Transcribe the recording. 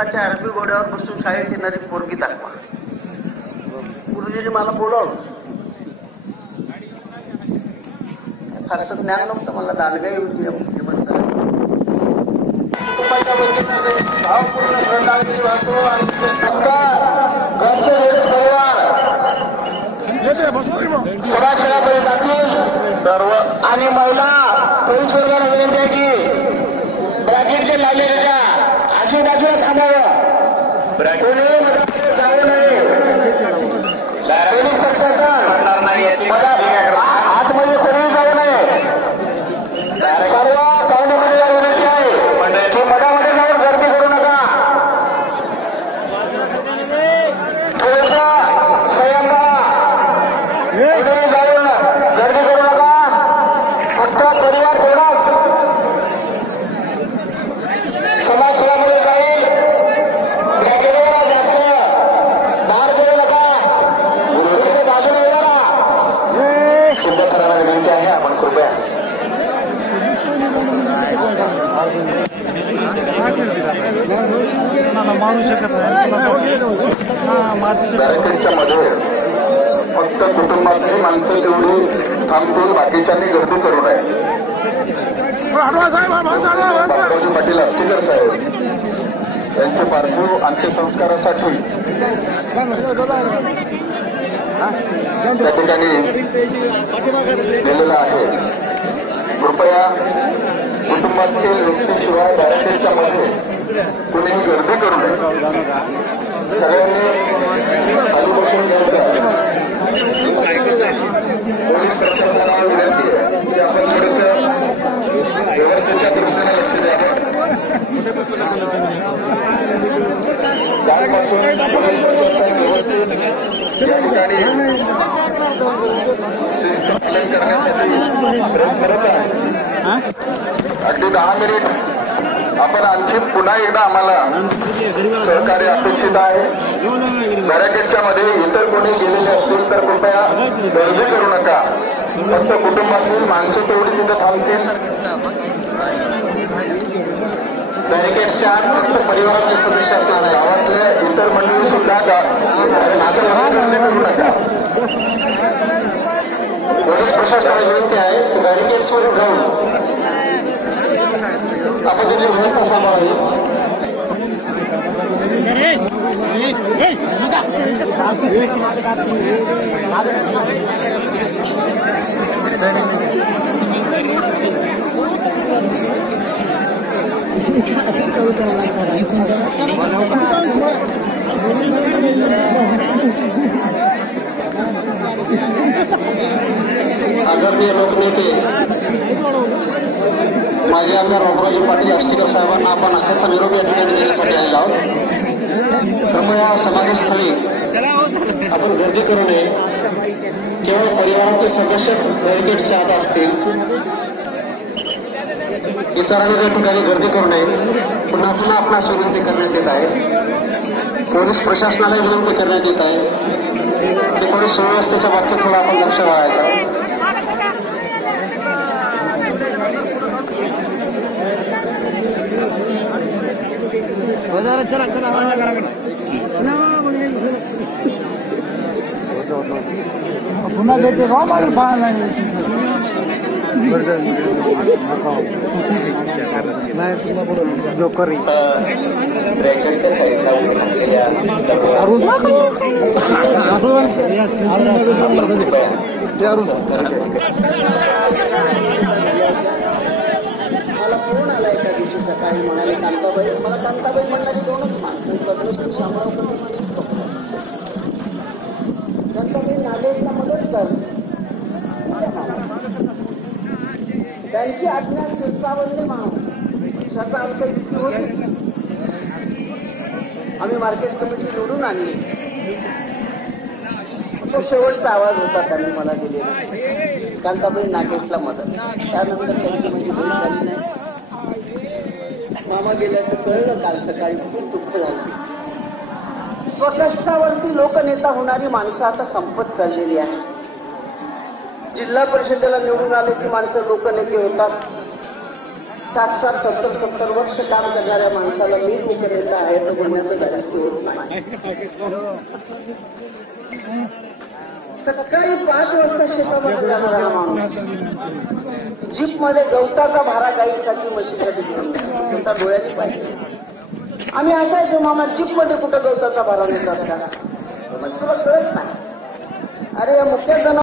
पाटलाच्या अरबी घोड्यावर बसून शाळेत येणारी पोरगी दाखवा. गुरुजींनी मला बोलवलं. फारसं ज्ञान नव्हतं मला, दालगाई होती या बुद्धिमत्ता. कुटुंबाच्या वतीने भावपूर्ण श्रद्धांजली वाहतो आणि घरचे परिवार समाजसेवाकरीतातील सर्व आणि महिला पोलीस वर्गाला विनंती आहे की ब्रॅकेटचे लावलेल्या आजूबाजूला थांबावं. कोणी जाऊ नये. पोलीस पक्षाचा आतमध्ये कोणी जाऊ नये. सर्व काउंटरमध्ये विनंती आहे की मधामध्ये जाऊन गर्दी करू नका. थोडसा संयम जाऊन गर्दी करू नका. फक्त परिवार तेवढाच समाजसेवामध्ये जाईल. ब्रॅकेटवर जास्त बाहेर करू नका. बाजूला येणारा शुद्ध करायला विनंती आहे. आपण कृपया मारू शकत नाही. बॅरिकेडच्या मध्ये फक्त कुटुंबातली माणसं तेवढी थांबतील, बाकीच्यांनी गर्दी करू नये. बाबाजी पाटील अस्टीकर साहेब यांचे पार्थिव अंत्यसंस्कारासाठी त्या ठिकाणी गेलेला आहे. कृपया कुटुंबातील व्यक्तीशिवाय बॅरिकेडच्या मध्ये कुणीही गर्दी करू नये. सगळ्यांनी खाली बसून घ्यायचं. पोलीस प्रशासनाला विनंती आहे की आपण थोडंसं व्यवस्थेच्या दृष्टीने लक्ष द्यावं. त्यापासून पोलीस प्रशासन व्यवस्थित या ठिकाणी शिस्त पालन करण्यासाठी प्रयत्न करत आहे. अगदी 10 मिनिट आपण आणखी पुन्हा एकदा आम्हाला सहकार्य अपेक्षित आहे. बॅरिकेडच्या मध्ये इतर कोणी गेलेले असतील तर कृपया गर्दी करू नका. फक्त कुटुंबातील माणसं तेवढी तिथे थांबतील. बॅरिकेडच्या फक्त परिवारातले सदस्य असणार आहे. गावातले इतर मंडळी सुद्धा गर्दी करू नका. पोलीस प्रशासनाला विनंती आहे की बॅरिकेड्सवर जाऊन आपण तिथली व्यवस्था सांभाळावी. आदरणीय लोकनेते माजी आमदार बाबूराव पाटील अस्टीकर साहेबांना आपण अखेरचा निरोप या ठिकाणी देण्यासाठी आलेलो आहोत. कृपया समाधीस्थळी आपण गर्दी करू नये. केवळ परिवारातले सदस्यच बॅरिकेडच्या आत असतील. इतरांनी त्या ठिकाणी गर्दी करू नये. पुन्हा पुन्हा आपणास विनंती करण्यात येत आहे. पोलीस प्रशासनाला विनंती करण्यात येत आहे की थोडी सुव्यवस्थेच्या बाबतीत थोडं आपण लक्ष घालायचं. चला चला पुन्हा देते लोकर मला फोन आला एका दिवशी सकाळी. म्हणाले कांताबाई, मला कांताबाई म्हणणारी 2च माणसं कांताबाई नागेशला मदत कर. त्यांची आज्ञा 55 माणूस स्वतः आमच्या इतकी होती. आम्ही मार्केट कमिटी निवडून आणली. तो शेवटचा आवाज होता त्यांनी मला दिलेला, कांताबाई नागेशला मदत. त्यानंतर त्यांची म्हणजे भेट झाली नाही. मामा गेल्याचं कळलं काल सकाळी. खूप दुःख झालं. स्वकष्टावरती लोकनेता होणारी माणसं आता संपत चाललेली आहे. जिल्हा परिषदेला निवडून आले की माणसं लोकनेते होतात. 60-60, 70-70 वर्ष काम करणाऱ्या माणसाला मी उपनेता आहे तर बोलण्याचं गरज नाही. सकाळी 5 वाजता शेतामध्ये जाणारा माणूस जीप मध्ये गवताचा भारा गाईसाठी म्हशीसाठी घेऊन डोळ्याची पाहिजे. आम्ही असायचो मामा जीप मध्ये कुठं गवताचा भारा नेतात का, तुला कळत नाही. अरे या मुख्य